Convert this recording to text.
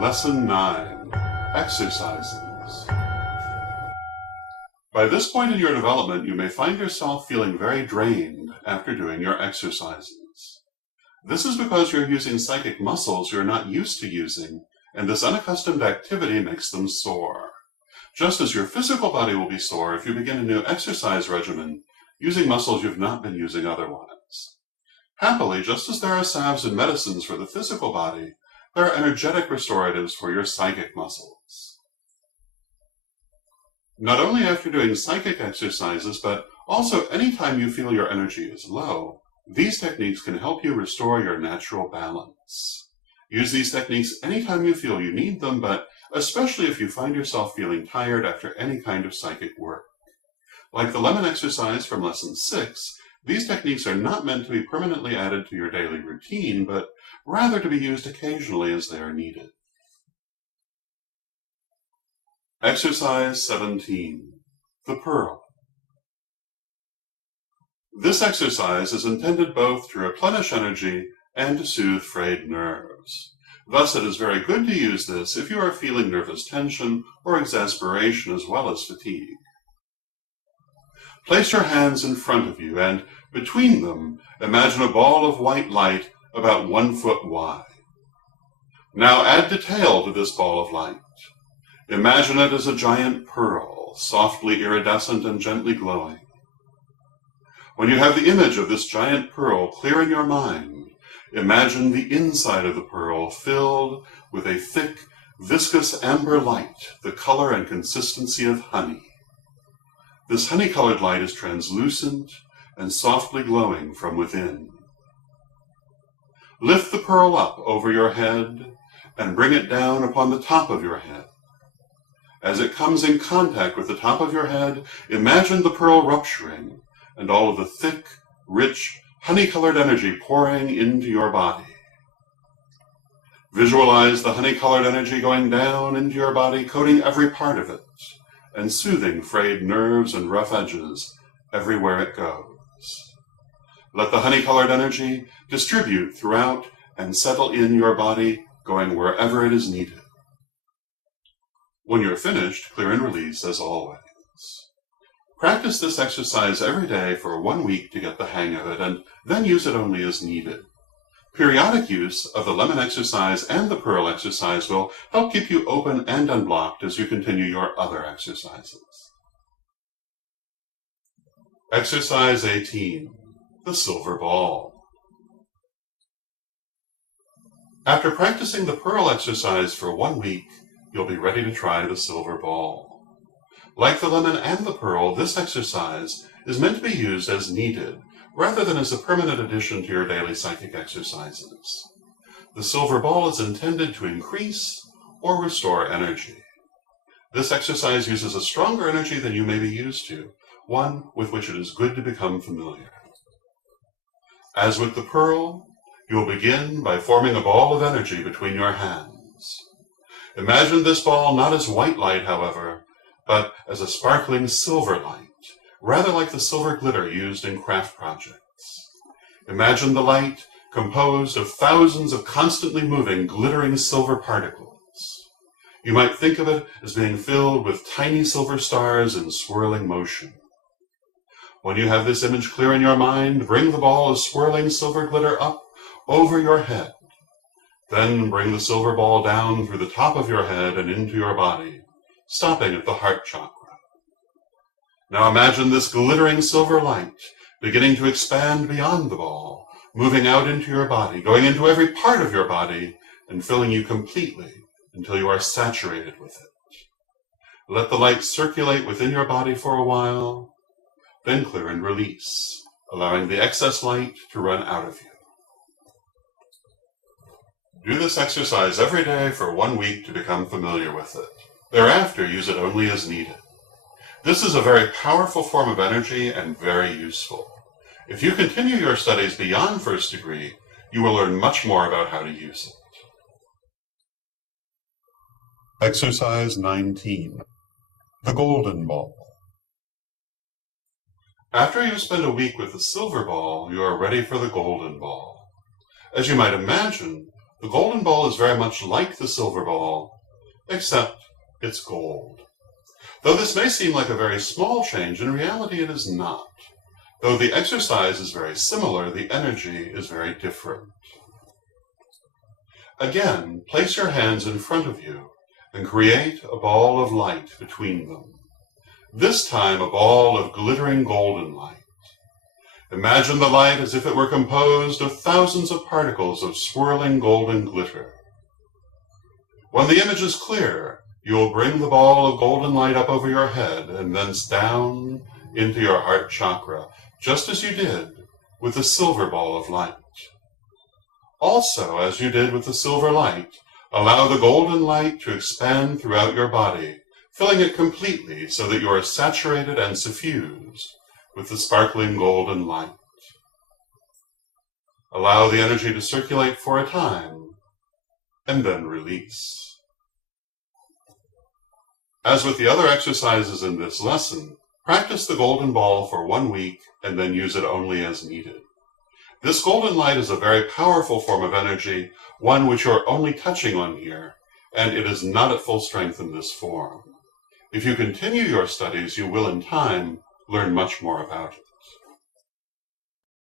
Lesson 9. Exercises. By this point in your development, you may find yourself feeling very drained after doing your exercises. This is because you're using psychic muscles you're not used to using, and this unaccustomed activity makes them sore. Just as your physical body will be sore if you begin a new exercise regimen using muscles you've not been using otherwise. Happily, just as there are salves and medicines for the physical body, there are energetic restoratives for your psychic muscles. Not only after doing psychic exercises, but also anytime you feel your energy is low, these techniques can help you restore your natural balance. Use these techniques anytime you feel you need them, but especially if you find yourself feeling tired after any kind of psychic work. Like the lemon exercise from Lesson 6, these techniques are not meant to be permanently added to your daily routine, but rather to be used occasionally as they are needed. Exercise 17. The Pearl. This exercise is intended both to replenish energy and to soothe frayed nerves. Thus, it is very good to use this if you are feeling nervous tension or exasperation as well as fatigue. Place your hands in front of you, and between them, imagine a ball of white light about 1 foot wide. Now add detail to this ball of light. Imagine it as a giant pearl, softly iridescent and gently glowing. When you have the image of this giant pearl clear in your mind, imagine the inside of the pearl filled with a thick, viscous amber light, the color and consistency of honey. This honey-colored light is translucent and softly glowing from within. Lift the pearl up over your head and bring it down upon the top of your head. As it comes in contact with the top of your head, imagine the pearl rupturing and all of the thick, rich, honey-colored energy pouring into your body. Visualize the honey-colored energy going down into your body, coating every part of it, and soothing frayed nerves and rough edges everywhere it goes. Let the honey-colored energy distribute throughout and settle in your body, going wherever it is needed. When you're finished, clear and release as always. Practice this exercise every day for 1 week to get the hang of it, and then use it only as needed. Periodic use of the lemon exercise and the pearl exercise will help keep you open and unblocked as you continue your other exercises. Exercise 18. The Silver Ball. After practicing the pearl exercise for 1 week, you'll be ready to try the silver ball. Like the lemon and the pearl, this exercise is meant to be used as needed, rather than as a permanent addition to your daily psychic exercises. The silver ball is intended to increase or restore energy. This exercise uses a stronger energy than you may be used to, one with which it is good to become familiar. As with the pearl, you will begin by forming a ball of energy between your hands. Imagine this ball not as white light, however, but as a sparkling silver light, rather like the silver glitter used in craft projects. Imagine the light composed of thousands of constantly moving, glittering silver particles. You might think of it as being filled with tiny silver stars in swirling motion. When you have this image clear in your mind, bring the ball of swirling silver glitter up over your head. Then bring the silver ball down through the top of your head and into your body, stopping at the heart chakra. Now imagine this glittering silver light beginning to expand beyond the ball, moving out into your body, going into every part of your body, and filling you completely until you are saturated with it. Let the light circulate within your body for a while, then clear and release, allowing the excess light to run out of you. Do this exercise every day for 1 week to become familiar with it. Thereafter, use it only as needed. This is a very powerful form of energy and very useful. If you continue your studies beyond first degree, you will learn much more about how to use it. Exercise 19. The Golden Ball. After you spend a week with the silver ball, you are ready for the golden ball. As you might imagine, The golden ball is very much like the silver ball, except it's gold. Though this may seem like a very small change, in reality it is not. Though the exercise is very similar, the energy is very different. Again, place your hands in front of you and create a ball of light between them. This time a ball of glittering golden light. Imagine the light as if it were composed of thousands of particles of swirling golden glitter. When the image is clear, you will bring the ball of golden light up over your head and thence down into your heart chakra, just as you did with the silver ball of light. Also, as you did with the silver light, allow the golden light to expand throughout your body, filling it completely so that you are saturated and suffused with the sparkling golden light. Allow the energy to circulate for a time, and then release. As with the other exercises in this lesson, practice the golden ball for 1 week and then use it only as needed. This golden light is a very powerful form of energy, one which you are only touching on here, and it is not at full strength in this form. If you continue your studies, you will in time learn much more about it.